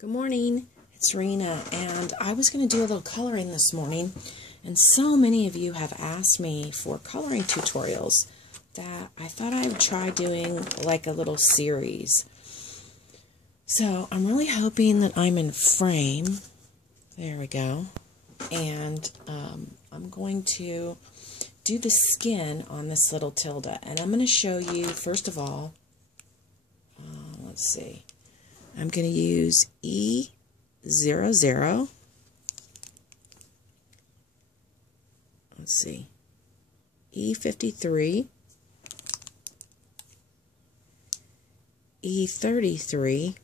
Good morning, it's Rena, and I was going to do a little coloring this morning, and so many of you have asked me for coloring tutorials that I thought I would try doing like a little series. So I'm really hoping that I'm in frame. There we go. And I'm going to do the skin on this little tilde, and I'm going to show you, first of all, let's see. I'm going to use E00. Let's see. E53. E33.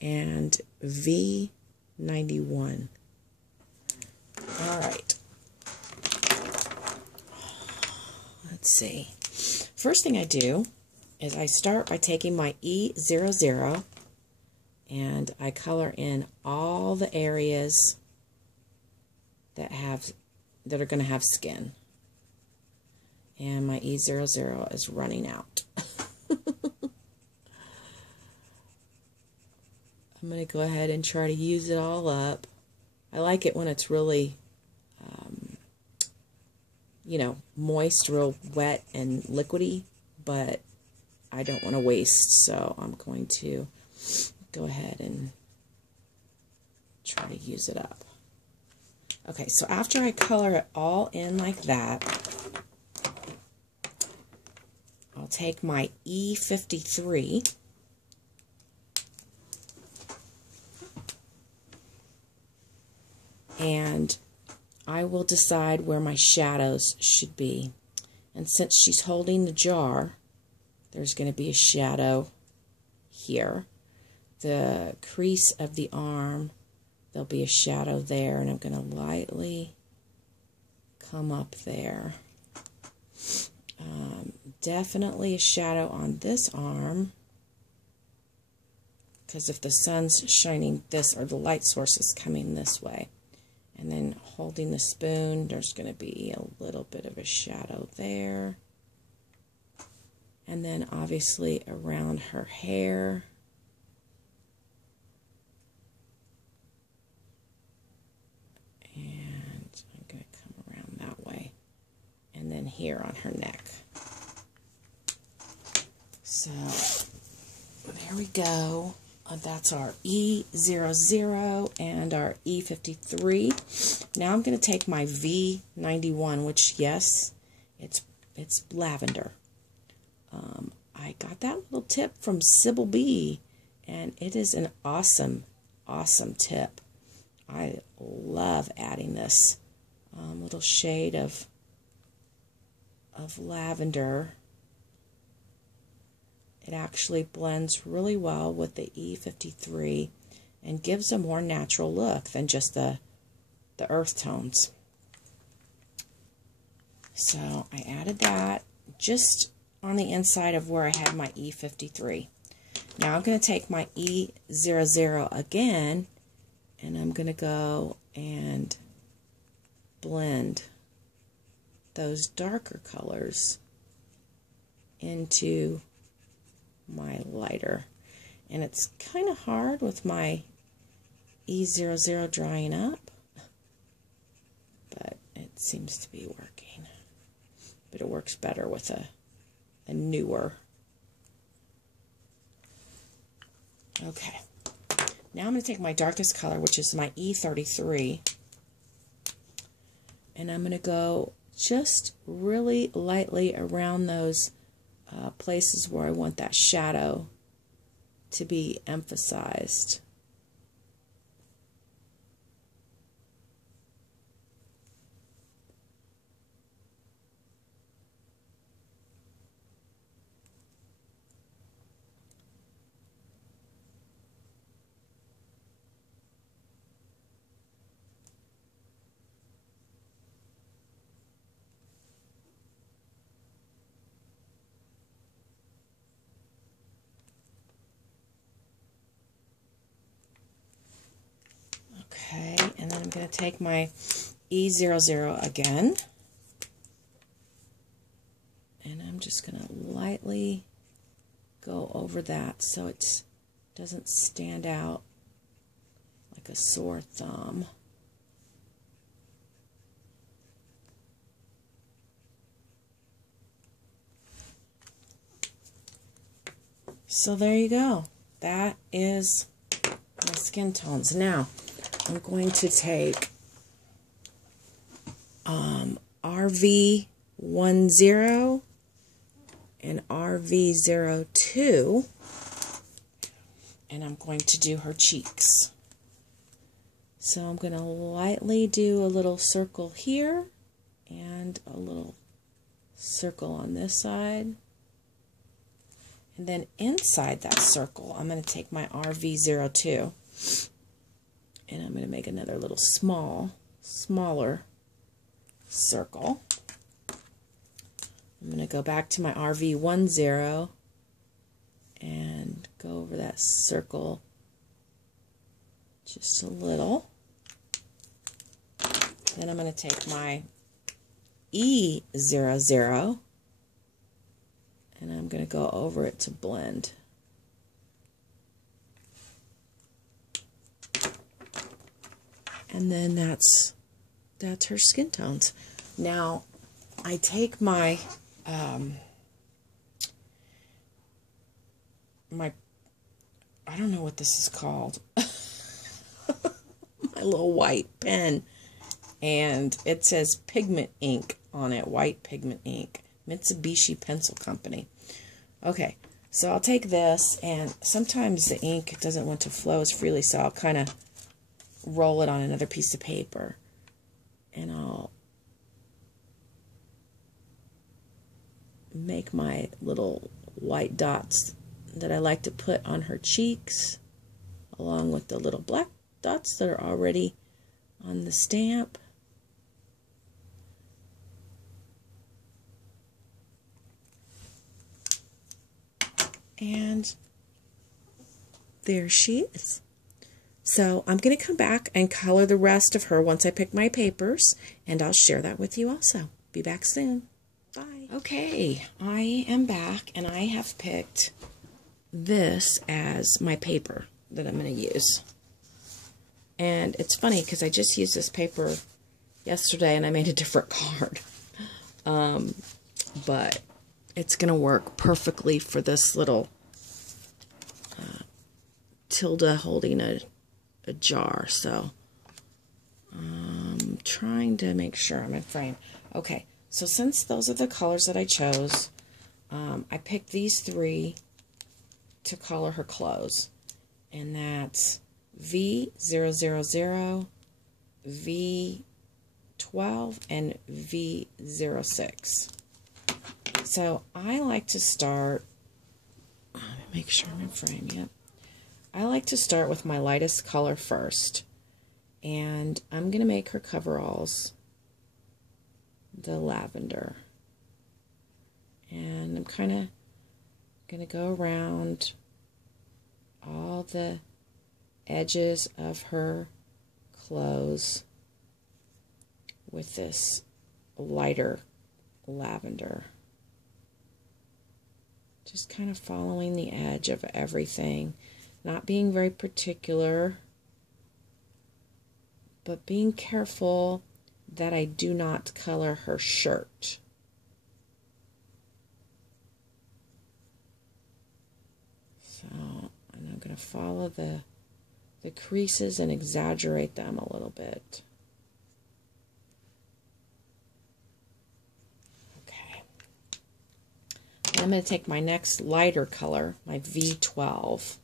And V91. All right. Let's see. First thing I do is I start by taking my E00 and I color in all the areas that are going to have skin. And my E00 is running out. I'm going to go ahead and try to use it all up. I like it when it's really, moist, real wet and liquidy, but I don't want to waste, so I'm going to go ahead and try to use it up. Okay, so after I color it all in like that, I'll take my E53 and I will decide where my shadows should be. And since she's holding the jar, there's going to be a shadow here. The crease of the arm, there'll be a shadow there, and I'm going to lightly come up there. Definitely a shadow on this arm, because if the sun's shining this, or the light source is coming this way, and then holding the spoon, there's going to be a little bit of a shadow there. And then obviously around her hair. And I'm going to come around that way. And then here on her neck. So there we go. That's our E00 and our E53. Now I'm going to take my V91, which, yes, it's lavender. I got that little tip from Sybil B, and it is an awesome, awesome tip. I love adding this little shade of lavender. It actually blends really well with the E53 and gives a more natural look than just the earth tones. So I added that just on the inside of where I had my E53. Now I'm going to take my E00 again, and I'm going to go and blend those darker colors into my lighter. And it's kind of hard with my E00 drying up, but it seems to be working. But it works better with a newer. Okay. Now I'm going to take my darkest color, which is my E33, and I'm going to go just really lightly around those places where I want that shadow to be emphasized. Okay, and then I'm going to take my E00 again, and I'm just going to lightly go over that so it doesn't stand out like a sore thumb. So there you go. That is my skin tones. Now, I'm going to take RV10 and RV02, and I'm going to do her cheeks. So I'm going to lightly do a little circle here and a little circle on this side. And then inside that circle, I'm going to take my RV02 and I'm going to make another little smaller circle. I'm going to go back to my RV10 and go over that circle just a little. Then I'm going to take my E00 and I'm going to go over it to blend. And then that's her skin tones. Now, I take my I don't know what this is called. My little white pen, and it says pigment ink on it, white pigment ink. Mitsubishi Pencil Company. Okay, so I'll take this, and sometimes the ink doesn't want to flow as freely, so I'll kind of roll it on another piece of paper, and I'll make my little white dots that I like to put on her cheeks, along with the little black dots that are already on the stamp. And there she is. So I'm going to come back and color the rest of her once I pick my papers, and I'll share that with you also. Be back soon. Bye. Okay, I am back, and I have picked this as my paper that I'm going to use. And it's funny because I just used this paper yesterday and I made a different card. But it's going to work perfectly for this little Tilda holding a jar. So I'm trying to make sure I'm in frame. Okay, so since those are the colors that I chose, I picked these three to color her clothes. And that's V000, V12, and V06. So I like to start, make sure I'm in frame, yep. I like to start with my lightest color first. And I'm going to make her coveralls the lavender. And I'm kind of going to go around all the edges of her clothes with this lighter lavender. Just kind of following the edge of everything, not being very particular, but being careful that I do not color her shirt. So, and I'm going to follow the creases and exaggerate them a little bit. Okay. And I'm going to take my next lighter color, my V12.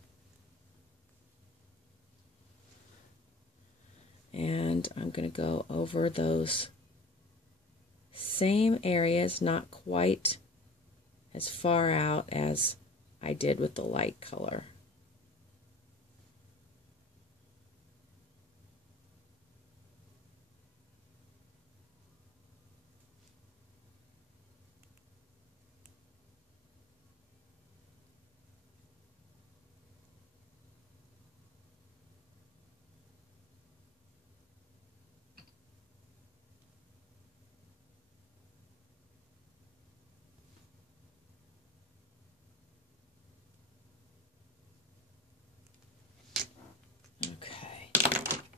And I'm going to go over those same areas, not quite as far out as I did with the light color.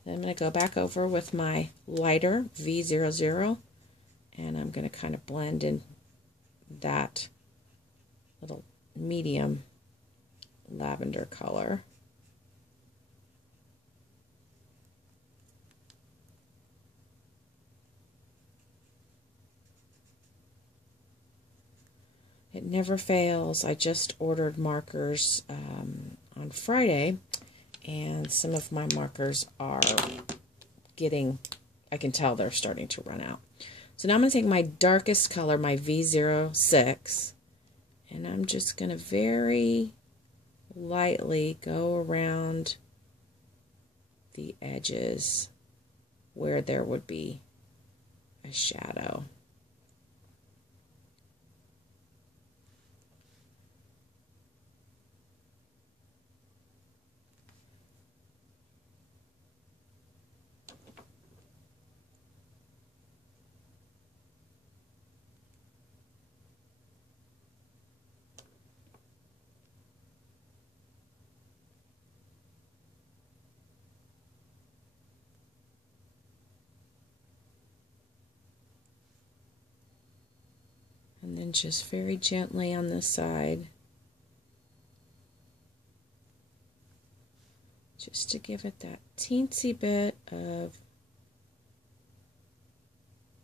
Then I'm going to go back over with my lighter V00, and I'm going to kind of blend in that little medium lavender color. It never fails. I just ordered markers on Friday, and some of my markers are getting, I can tell they're starting to run out. So now I'm going to take my darkest color, my V06, and I'm just going to very lightly go around the edges where there would be a shadow. And then just very gently on this side, just to give it that teensy bit of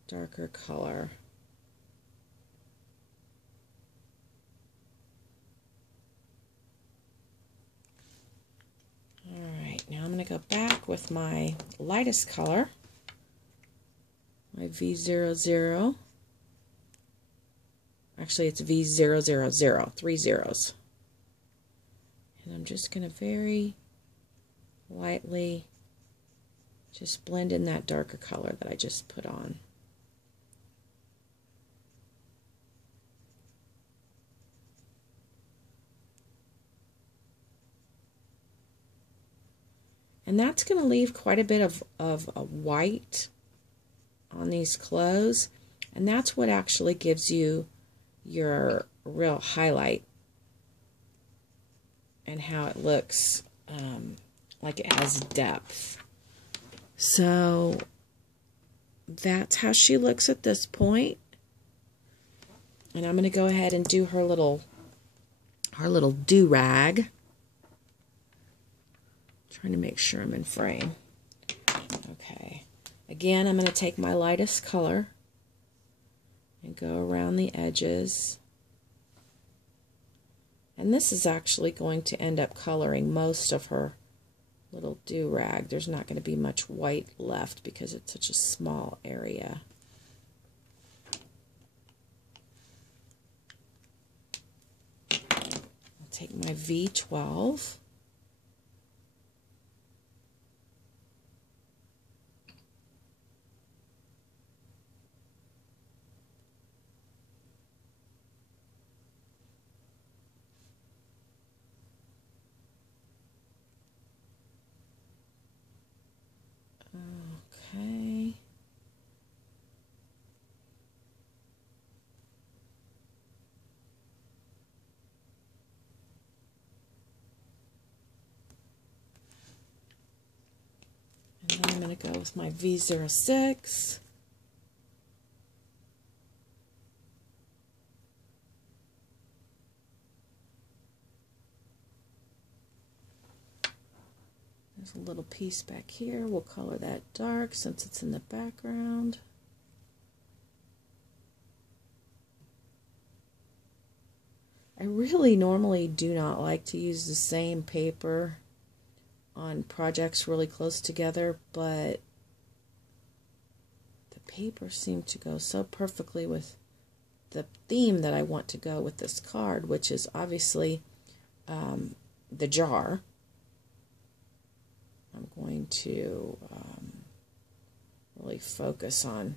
darker color. Alright, now I'm going to go back with my lightest color, my V00. Actually, it's V000, 3 zeros. And I'm just going to very lightly just blend in that darker color that I just put on. And that's going to leave quite a bit of a white on these clothes. And that's what actually gives you your real highlight and how it looks like it has depth. So that's how she looks at this point. And I'm going to go ahead and do her little do-rag. Trying to make sure I'm in frame. Okay. Again, I'm going to take my lightest color and go around the edges. And this is actually going to end up coloring most of her little do-rag. There's not going to be much white left because it's such a small area. I'll take my V12. Okay. And then I'm going to go with my V06. There's a little piece back here. We'll color that dark since it's in the background. I really normally do not like to use the same paper on projects really close together, but the paper seemed to go so perfectly with the theme that I want to go with this card, which is obviously the jar. I'm going to really focus on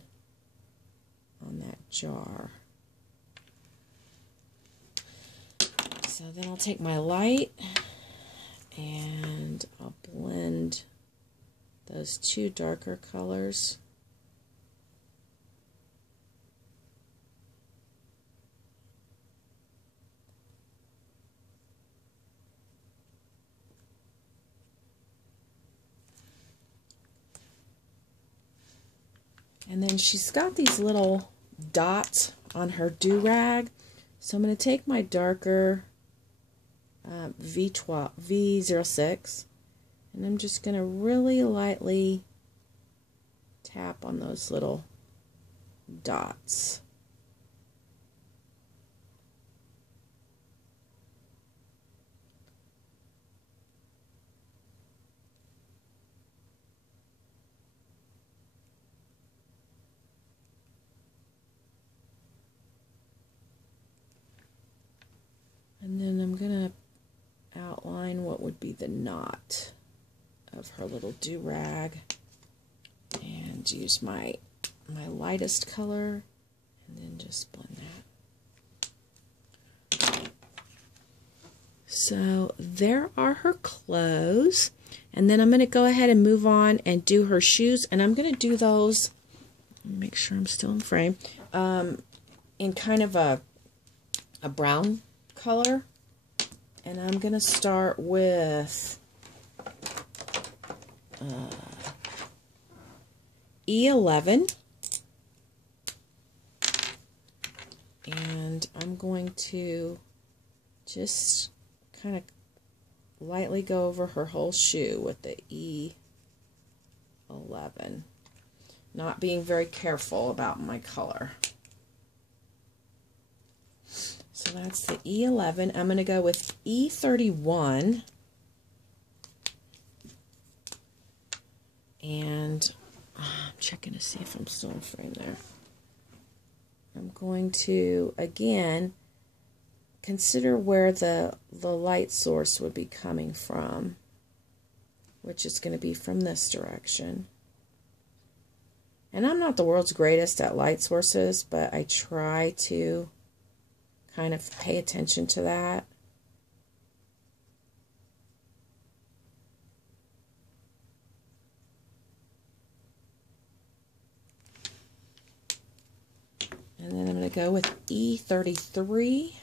that jar. So then I'll take my light and I'll blend those two darker colors. And then she's got these little dots on her do-rag. So I'm going to take my darker V06, and I'm just going to really lightly tap on those little dots. And then I'm going to outline what would be the knot of her little do-rag, and use my lightest color, and then just blend that. So there are her clothes, and then I'm going to go ahead and move on and do her shoes, and I'm going to do those, make sure I'm still in frame, in kind of a brown color. And I'm going to start with E11, and I'm going to just kind of lightly go over her whole shoe with the E11, not being very careful about my color. So that's the E11. I'm going to go with E31. And I'm checking to see if I'm still in frame there. I'm going to, again, consider where the light source would be coming from, which is going to be from this direction. And I'm not the world's greatest at light sources, but I try to kind of pay attention to that. And then I'm going to go with E33.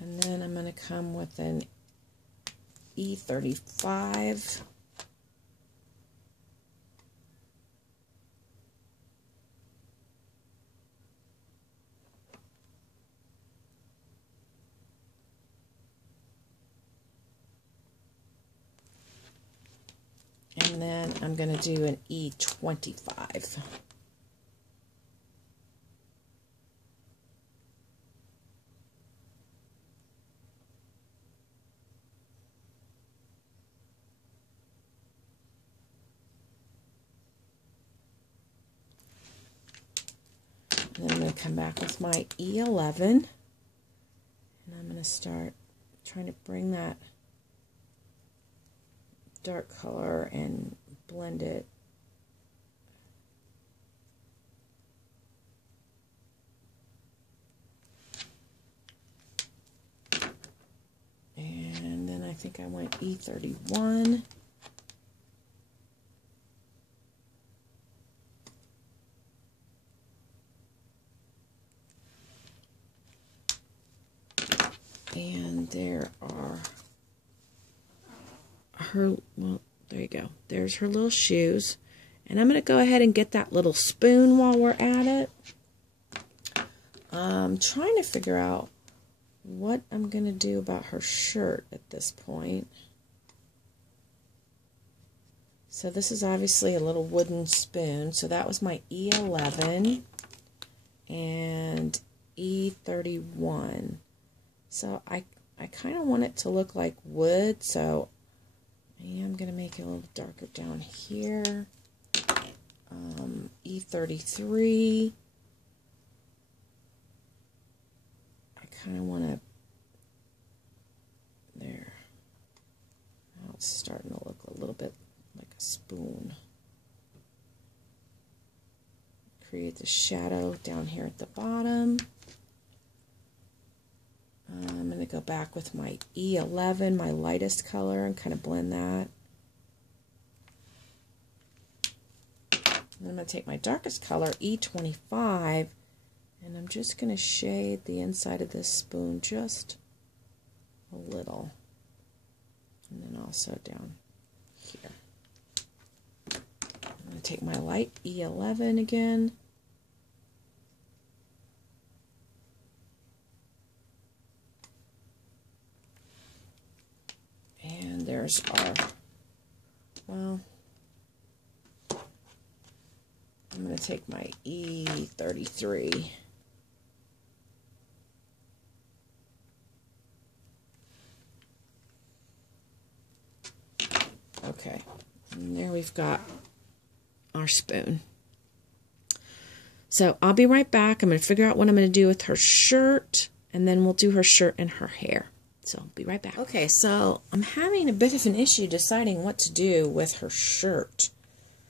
And then I'm going to come with an E35. And then I'm going to do an E25. And then I'm going to come back with my E11, and I'm going to start trying to bring that dark color and blend it. And then I think I went E31. And there are her, well, there you go. There's her little shoes. And I'm going to go ahead and get that little spoon while we're at it. I'm trying to figure out what I'm going to do about her shirt at this point. So this is obviously a little wooden spoon. So that was my E11 and E31. So I kind of want it to look like wood, so I am going to make it a little darker down here. E33. I kind of want to, there. Now it's starting to look a little bit like a spoon. create the shadow down here at the bottom. I'm going to go back with my E11, my lightest color, and kind of blend that. And I'm going to take my darkest color, E25, and I'm just going to shade the inside of this spoon just a little. And then also down here. I'm going to take my light E11 again. And there's our, well, I'm going to take my E33. Okay, and there we've got our spoon. So I'll be right back. I'm going to figure out what I'm going to do with her shirt, and then we'll do her shirt and her hair. So I'll be right back. Okay, so I'm having a bit of an issue deciding what to do with her shirt,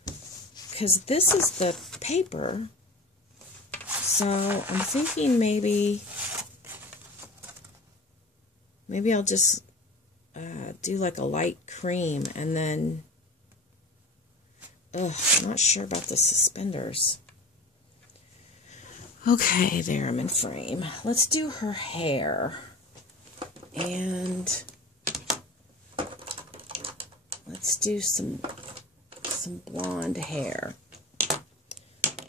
because this is the paper. So I'm thinking maybe I'll just do like a light cream, and then, I'm not sure about the suspenders. Okay, there, I'm in frame. Let's do her hair. And let's do some blonde hair.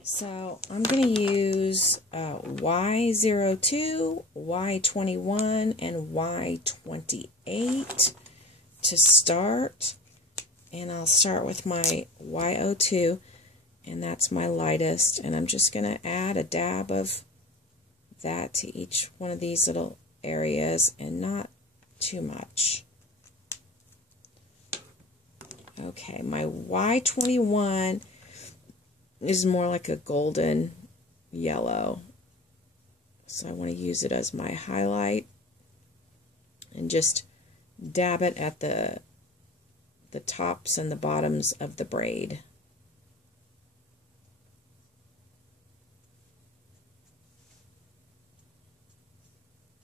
So I'm going to use Y02, Y21, and Y28 to start. And I'll start with my Y02, and that's my lightest. And I'm just going to add a dab of that to each one of these little areas, and not too much. Okay, my Y21 is more like a golden yellow, so I want to use it as my highlight and just dab it at the tops and the bottoms of the braid.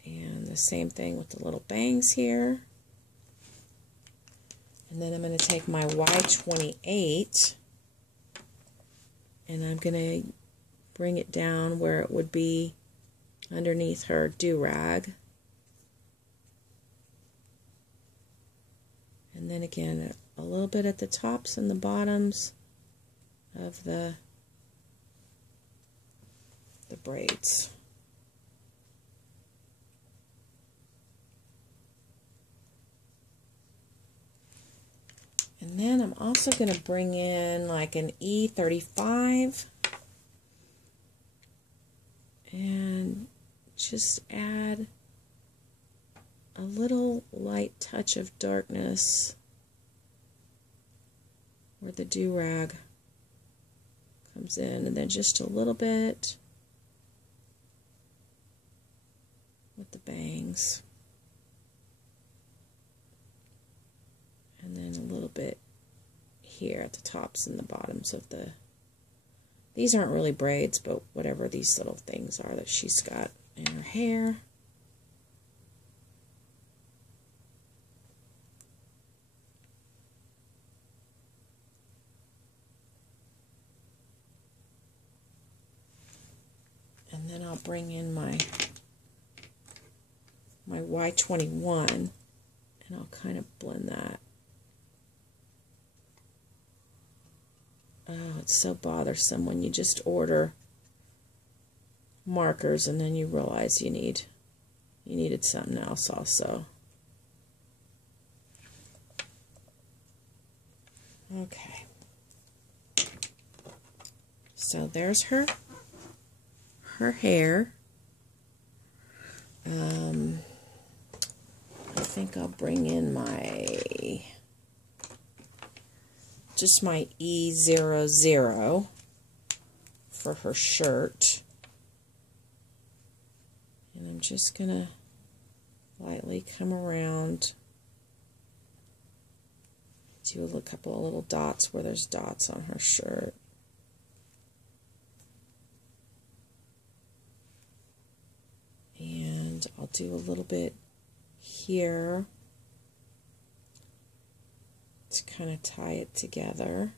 And the same thing with the little bangs here. And then I'm going to take my Y28 and I'm going to bring it down where it would be underneath her do-rag. And then again, a little bit at the tops and the bottoms of the braids. And then I'm also going to bring in like an E35 and just add a little light touch of darkness where the do-rag comes in, and then just a little bit with the bangs. And then a little bit here at the tops and the bottoms of the... These aren't really braids, but whatever these little things are that she's got in her hair. And then I'll bring in my Y21 and I'll kind of blend that. Oh, it's so bothersome when you just order markers and then you realize you needed something else also. Okay. So there's her hair. I think I'll bring in just my E00 for her shirt. And I'm just going to lightly come around, do a couple of little dots where there's dots on her shirt. do a little bit here to kind of tie it together.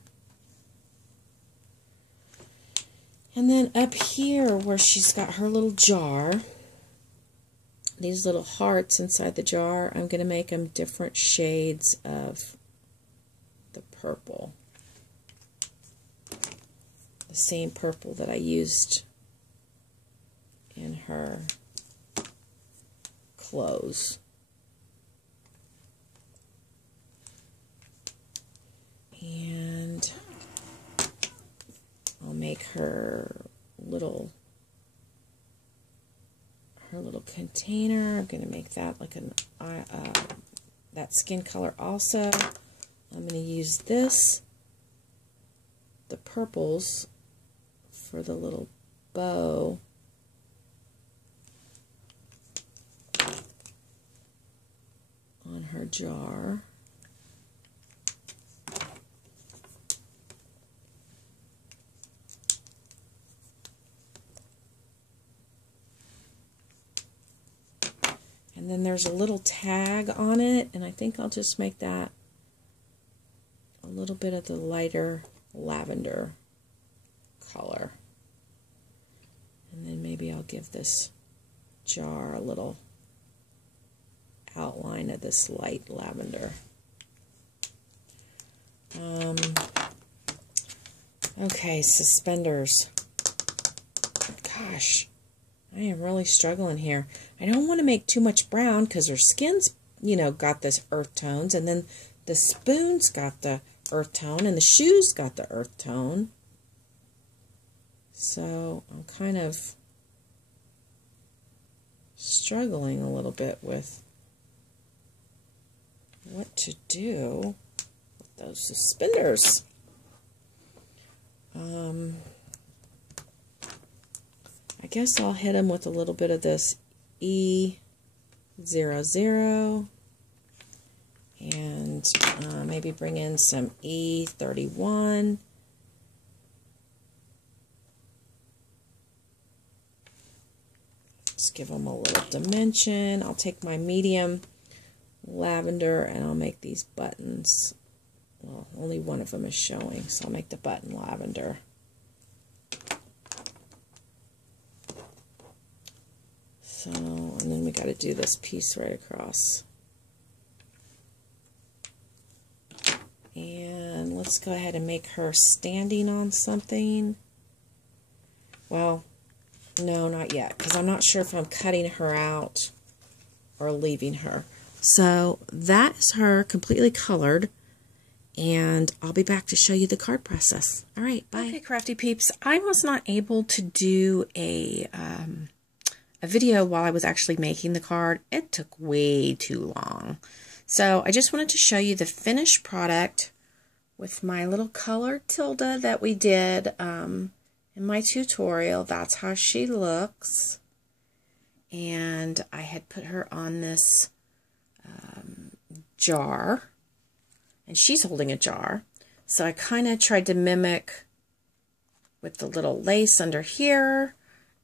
And then up here where she's got her little jar, these little hearts inside the jar, I'm going to make them different shades of the purple. The same purple that I used in her clothes. And I'll make her little container. I'm going to make that like an that skin color also. I'm going to use this, the purples, for the little bow. On her jar. And then there's a little tag on it, and I think I'll just make that a little bit of the lighter lavender color. And then maybe I'll give this jar a little outline of this light lavender. Okay, suspenders. Gosh, I am really struggling here. I don't want to make too much brown because her skin's, you know, got this earth tones, and then the spoon's got the earth tone, and the shoe's got the earth tone. So I'm kind of struggling a little bit with what to do with those suspenders. I guess I'll hit them with a little bit of this E00 and maybe bring in some E31. Just give them a little dimension. I'll take my medium lavender and I'll make these buttons. Well, only one of them is showing, so I'll make the button lavender. So, and then we got to do this piece right across. And let's go ahead and make her standing on something. Well, no, not yet, because I'm not sure if I'm cutting her out or leaving her. So that is her completely colored, and I'll be back to show you the card process. All right, bye. Okay, crafty peeps, I was not able to do a video while I was actually making the card. It took way too long. So I just wanted to show you the finished product with my little color Tilda that we did in my tutorial. That's how she looks. And I had put her on this jar, and she's holding a jar. So I kind of tried to mimic with the little lace under here,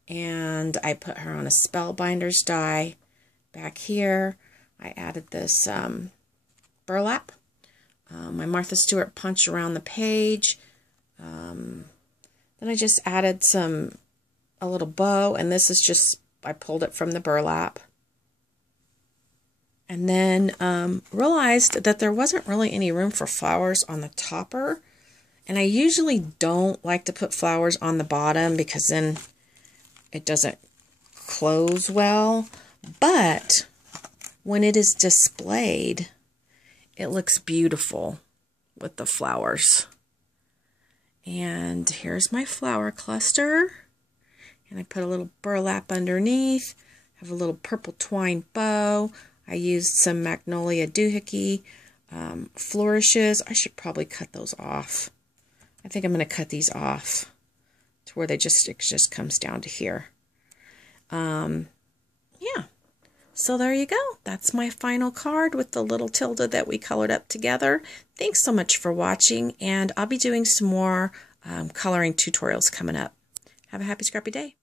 and I put her on a Spellbinders die back here. I added this burlap, my Martha Stewart punch around the page. Then I just added a little bow, and this is just, I pulled it from the burlap. And then realized that there wasn't really any room for flowers on the topper. And I usually don't like to put flowers on the bottom because then it doesn't close well. But when it is displayed, it looks beautiful with the flowers. And here's my flower cluster. And I put a little burlap underneath. Have a little purple twine bow. I used some magnolia doohickey flourishes. I should probably cut those off. I think I'm going to cut these off to where it just comes down to here. Yeah. So there you go. That's my final card with the little Tilda that we colored up together. Thanks so much for watching, and I'll be doing some more coloring tutorials coming up. Have a happy scrappy day.